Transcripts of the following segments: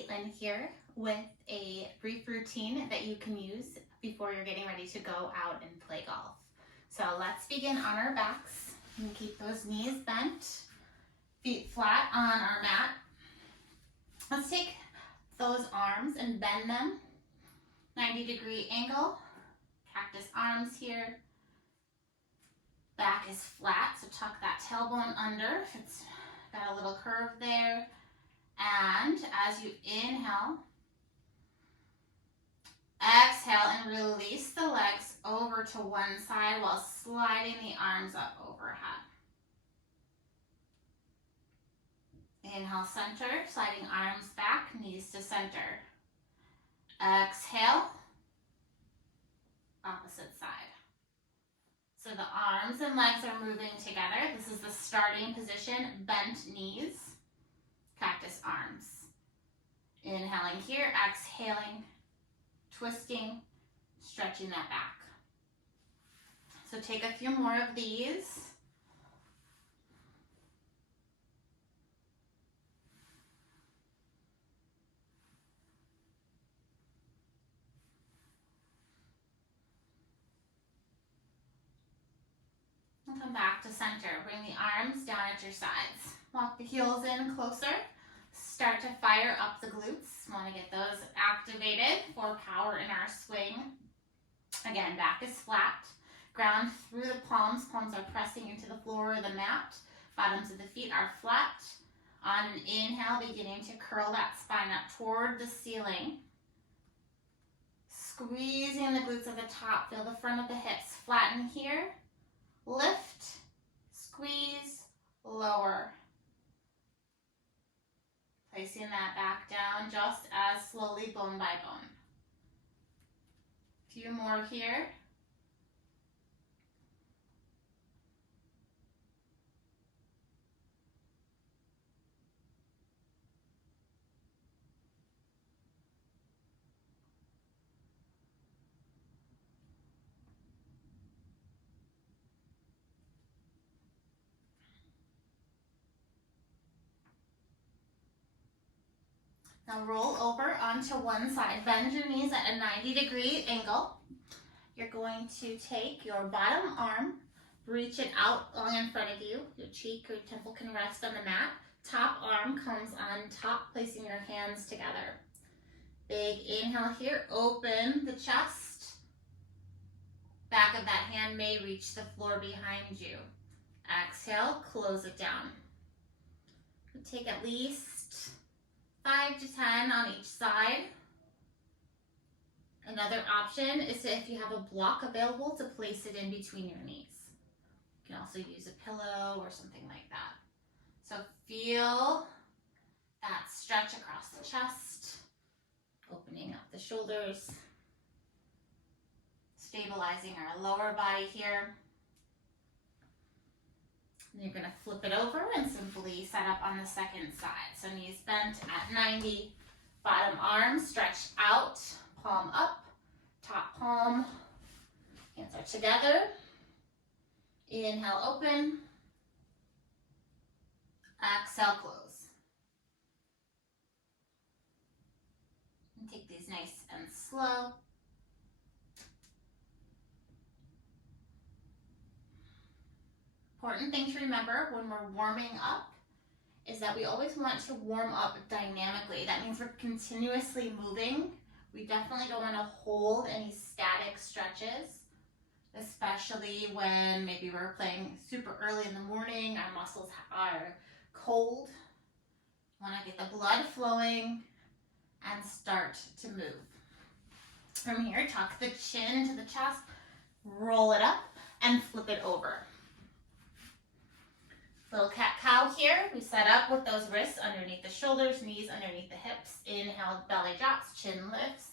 Caitlin here with a brief routine that you can use before you're getting ready to go out and play golf. So let's begin on our backs and keep those knees bent, feet flat on our mat. Let's take those arms and bend them 90-degree angle. Cactus arms here. Back is flat, so tuck that tailbone under if it's got a little curve there. And as you inhale, exhale and release the legs over to one side while sliding the arms up overhead. Inhale, center, sliding arms back, knees to center. Exhale, opposite side. So the arms and legs are moving together. This is the starting position, bent knees, cactus arms. Inhaling here, exhaling, twisting, stretching that back. So take a few more of these. And come back to center. Bring the arms down at your sides. Walk the heels in closer. Start to fire up the glutes. Want to get those activated for power in our swing. Again, back is flat. Ground through the palms. Palms are pressing into the floor or the mat. Bottoms of the feet are flat. On an inhale, beginning to curl that spine up toward the ceiling. Squeezing the glutes at the top. Feel the front of the hips. Flatten here. Lift. Squeeze. Lower. Placing that back down just as slowly, bone by bone. A few more here. Now roll over onto one side. Bend your knees at a 90-degree angle. You're going to take your bottom arm, reach it out long in front of you. Your cheek or temple can rest on the mat. Top arm comes on top, placing your hands together. Big inhale here. Open the chest. Back of that hand may reach the floor behind you. Exhale, close it down. Take at least 5 to 10 on each side. Another option is if you have a block available to place it in between your knees. You can also use a pillow or something like that. So feel that stretch across the chest, opening up the shoulders, stabilizing our lower body here. And you're going to flip it over and simply set up on the second side. So knees bent at 90, bottom arm stretched out, palm up, top palm, hands are together. Inhale, open. Exhale, close. And take these nice and slow. Important thing to remember when we're warming up is that we always want to warm up dynamically. That means we're continuously moving. We definitely don't want to hold any static stretches, especially when maybe we're playing super early in the morning, our muscles are cold. You want to get the blood flowing and start to move. From here, tuck the chin to the chest, roll it up, and flip it over. Little cat-cow here. We set up with those wrists underneath the shoulders, knees underneath the hips. Inhale, belly drops, chin lifts.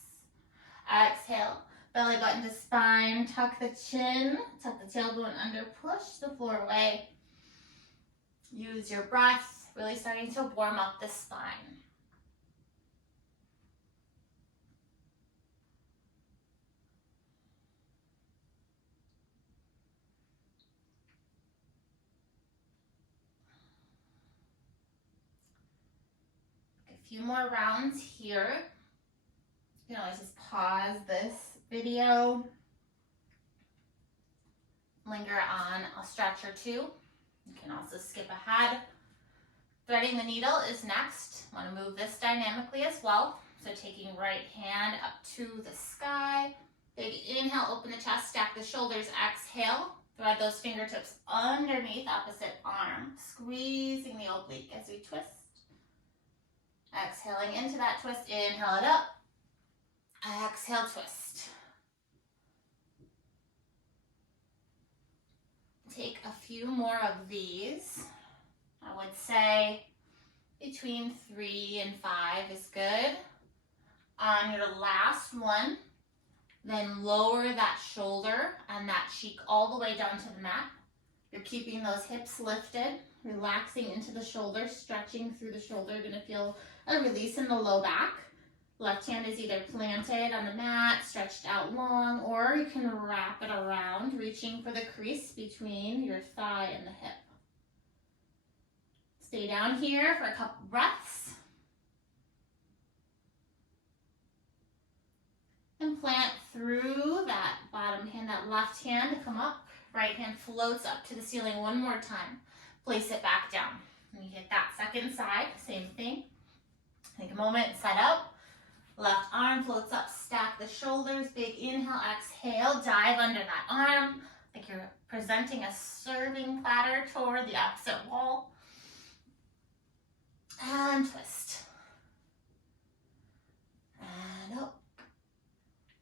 Exhale, belly button to spine, tuck the chin, tuck the tailbone under, push the floor away. Use your breath, really starting to warm up the spine. few more rounds here. You can always just pause this video, linger on a stretch or two. You can also skip ahead. Threading the needle is next. I want to move this dynamically as well. So taking right hand up to the sky. Big inhale, open the chest, stack the shoulders. Exhale, thread those fingertips underneath opposite arm. Squeezing the oblique as we twist. Exhaling into that twist, inhale it up. Exhale, twist. Take a few more of these. I would say between 3 and 5 is good. On your last one, then lower that shoulder and that cheek all the way down to the mat. You're keeping those hips lifted, relaxing into the shoulder, stretching through the shoulder. You're gonna feel a release in the low back. Left hand is either planted on the mat, stretched out long, or you can wrap it around, reaching for the crease between your thigh and the hip. Stay down here for a couple breaths. And plant through that bottom hand, that left hand to come up. Right hand floats up to the ceiling one more time. Place it back down. And you hit that second side, same thing. Take a moment, set up. Left arm floats up, stack the shoulders. Big inhale, exhale, dive under that arm. Like you're presenting a serving platter toward the opposite wall. And twist. And up.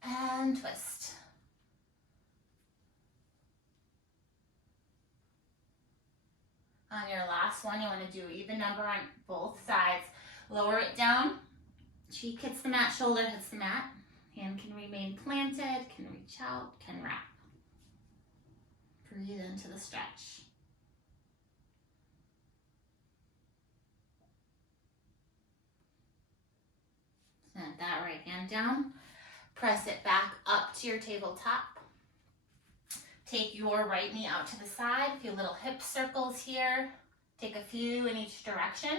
And twist. On your last one, you want to do even number on both sides. Lower it down. Cheek hits the mat, shoulder hits the mat. Hand can remain planted, can reach out, can wrap. Breathe into the stretch. Set that right hand down. Press it back up to your tabletop. Take your right knee out to the side. A few little hip circles here. Take a few in each direction.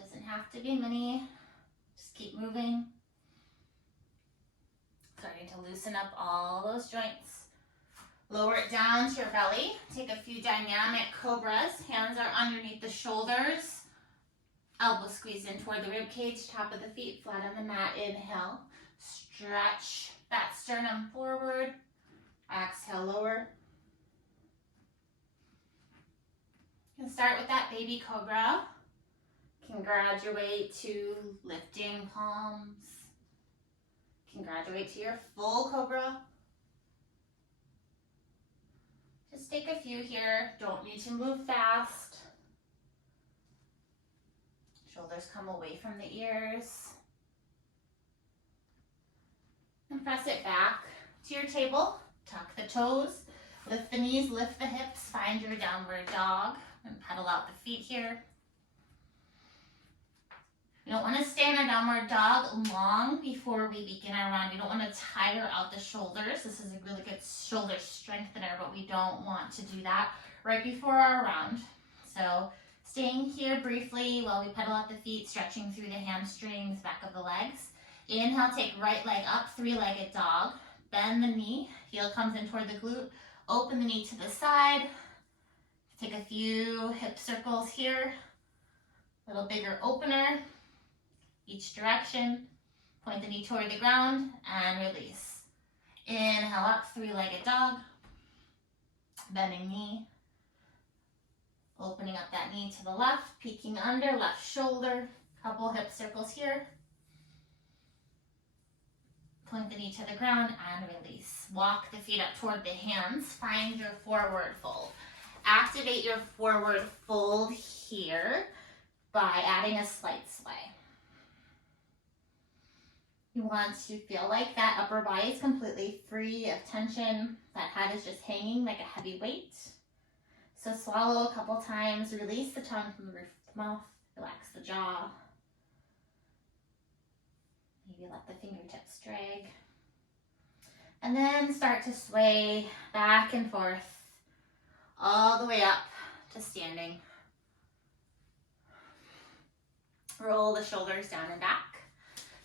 Doesn't have to be many. Just keep moving. Starting to loosen up all those joints. Lower it down to your belly. Take a few dynamic cobras. Hands are underneath the shoulders. Elbows squeeze in toward the rib cage. Top of the feet flat on the mat. Inhale. Stretch that sternum forward. Exhale, lower. You can start with that baby cobra. You can graduate to lifting palms. You can graduate to your full cobra. Just take a few here. Don't need to move fast. Shoulders come away from the ears. And press it back to your table. Tuck the toes. Lift the knees, lift the hips. Find your downward dog. And pedal out the feet here. You don't want to stay in a downward dog long before we begin our round. You don't want to tire out the shoulders. This is a really good shoulder strengthener, but we don't want to do that right before our round. So staying here briefly while we pedal out the feet, stretching through the hamstrings, back of the legs. Inhale, take right leg up, three-legged dog. Bend the knee, heel comes in toward the glute. Open the knee to the side. Take a few hip circles here. A little bigger opener. Each direction. Point the knee toward the ground and release. Inhale up, three-legged dog. Bending knee. Opening up that knee to the left, peeking under, left shoulder. Couple hip circles here. Point the knee to the ground and release. Walk the feet up toward the hands. Find your forward fold. Activate your forward fold here by adding a slight sway. You want to feel like that upper body is completely free of tension. That head is just hanging like a heavy weight. So swallow a couple times. Release the tongue from the roof of the mouth. Relax the jaw. Maybe let the fingertips drag. And then start to sway back and forth. all the way up to standing. Roll the shoulders down and back.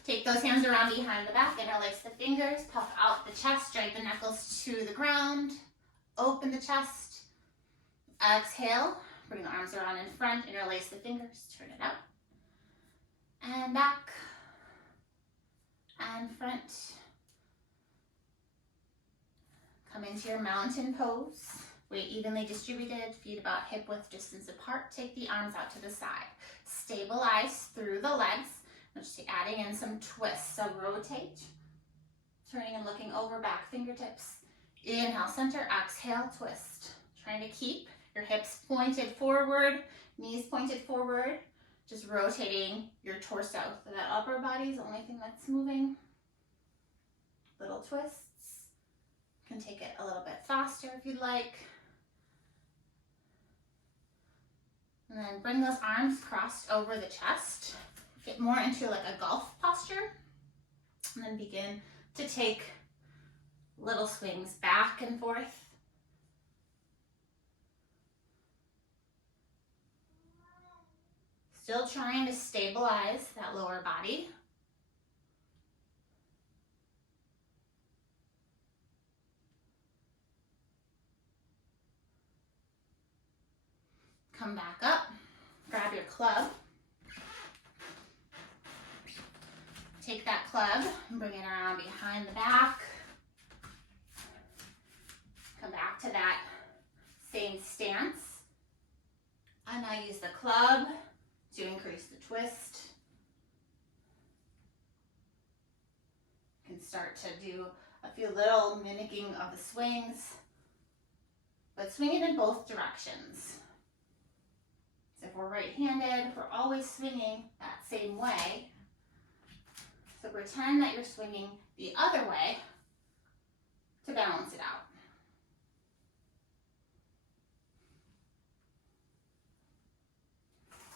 Take those hands around behind the back, interlace the fingers, puff out the chest, drag the knuckles to the ground, open the chest. Exhale, bring the arms around in front, interlace the fingers, turn it out. And back, and front. Come into your mountain pose. Weight evenly distributed, feet about hip width distance apart. Take the arms out to the side. Stabilize through the legs. I'm just adding in some twists. So rotate, turning and looking over, back fingertips. Inhale, center, exhale, twist. Trying to keep your hips pointed forward, knees pointed forward. Just rotating your torso. So that upper body is the only thing that's moving. Little twists. You can take it a little bit faster if you'd like. And then bring those arms crossed over the chest. Get more into like a golf posture. And then begin to take little swings back and forth. Still trying to stabilize that lower body. Come back up, grab your club. Take that club and bring it around behind the back. Come back to that same stance. And now use the club to increase the twist. You can start to do a few little mimicking of the swings, but swing it in both directions. So if we're right-handed, we're always swinging that same way. So pretend that you're swinging the other way to balance it out.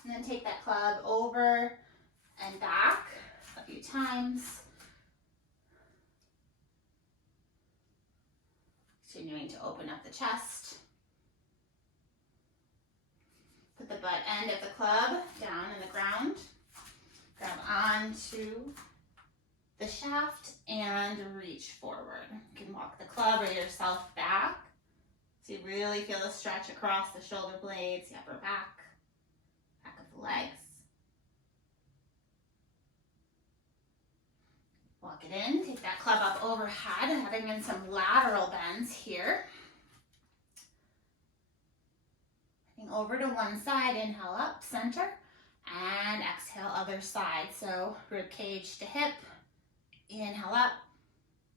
And then take that club over and back a few times. Continuing to open up the chest. Put the butt end of the club down in the ground. Grab onto the shaft and reach forward. You can walk the club or yourself back. So you really feel the stretch across the shoulder blades, the upper back of the legs. Walk it in, take that club up overhead, having in some lateral bends here. Over to one side, inhale up, center, and exhale other side. So rib cage to hip, inhale up,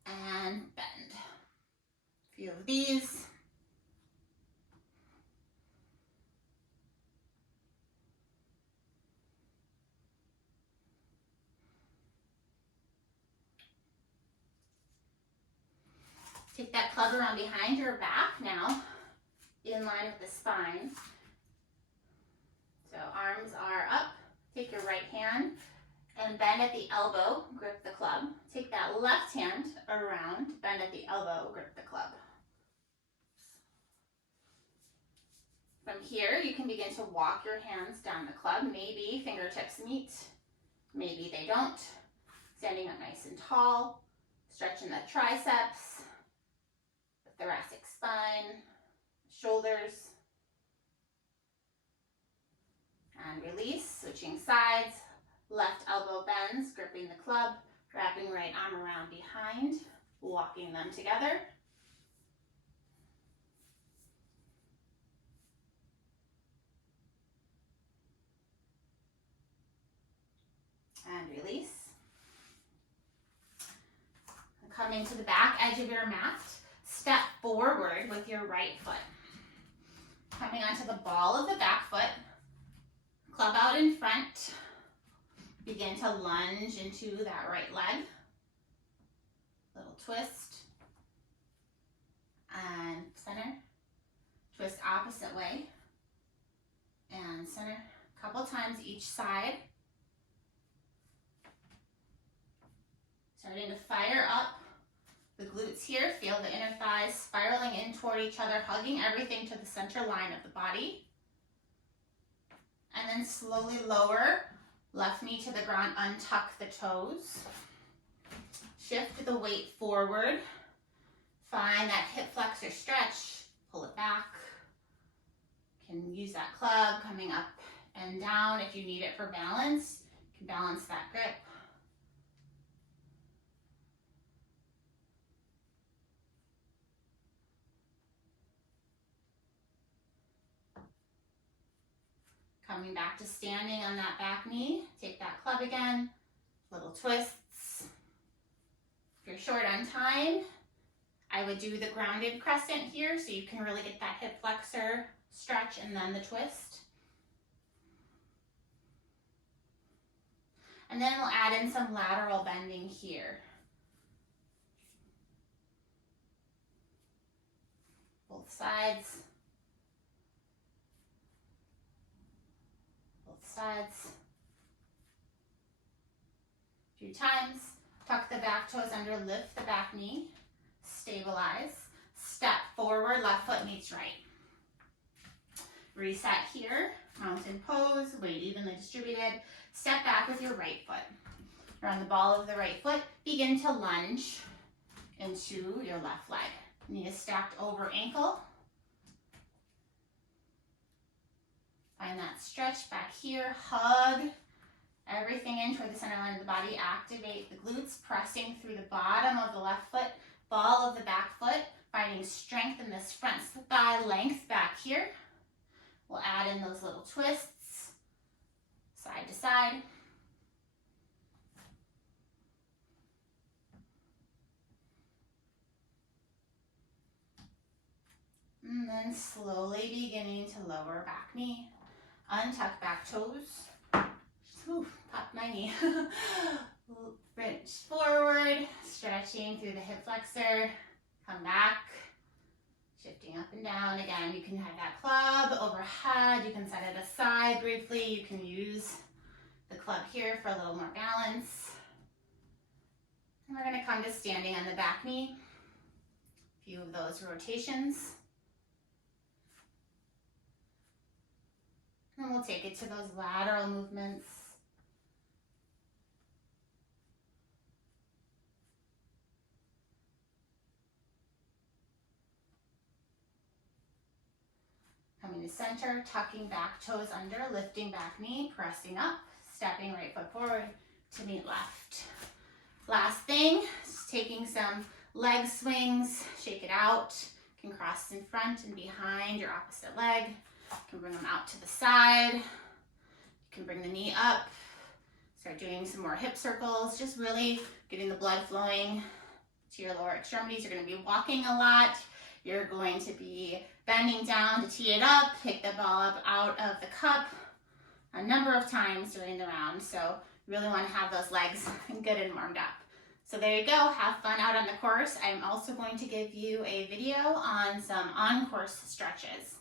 and bend. A few of these. Take that club around behind your back now, in line with the spine. So arms are up, take your right hand and bend at the elbow, grip the club. Take that left hand around, bend at the elbow, grip the club. From here, you can begin to walk your hands down the club. Maybe fingertips meet, maybe they don't. Standing up nice and tall, stretching the triceps, the thoracic spine, shoulders. And release, switching sides, left elbow bends, gripping the club, wrapping right arm around behind, walking them together. And release. Coming to the back edge of your mat, step forward with your right foot. Coming onto the ball of the back foot, club out in front. Begin to lunge into that right leg. Little twist. And center. Twist opposite way. And center. A couple times each side. Starting to fire up the glutes here. feel the inner thighs spiraling in toward each other, hugging everything to the center line of the body. And then slowly lower left knee to the ground, untuck the toes. Shift the weight forward. Find that hip flexor stretch, pull it back. You can use that club coming up and down if you need it for balance. You can balance that grip. Coming back to standing on that back knee, take that club again, little twists. If you're short on time, I would do the grounded crescent here so you can really get that hip flexor stretch and then the twist. And then we'll add in some lateral bending here. Both sides. Sides. A few times. Tuck the back toes under, lift the back knee, stabilize, step forward, left foot meets right. Reset here, mountain pose, weight evenly distributed. Step back with your right foot. Or on the ball of the right foot, begin to lunge into your left leg. Knee is stacked over ankle. Find that stretch back here, hug everything in toward the center line of the body, activate the glutes, pressing through the bottom of the left foot, ball of the back foot, finding strength in this front thigh length back here. We'll add in those little twists, side to side. And then slowly beginning to lower back knee. Untuck back toes. Ooh, pop my knee. Reach forward, stretching through the hip flexor. Come back, shifting up and down. Again, you can have that club overhead. You can set it aside briefly. You can use the club here for a little more balance. And we're going to come to standing on the back knee. A few of those rotations. And we'll take it to those lateral movements. Coming to center, tucking back toes under, lifting back knee, pressing up, stepping right foot forward to meet left. Last thing, just taking some leg swings, shake it out. You can cross in front and behind your opposite leg. You can bring them out to the side. You can bring the knee up. Start doing some more hip circles, just really getting the blood flowing to your lower extremities. You're going to be walking a lot. You're going to be bending down to tee it up, pick the ball up out of the cup a number of times during the round. So you really want to have those legs good and warmed up. So there you go, have fun out on the course. I'm also going to give you a video on some on-course stretches.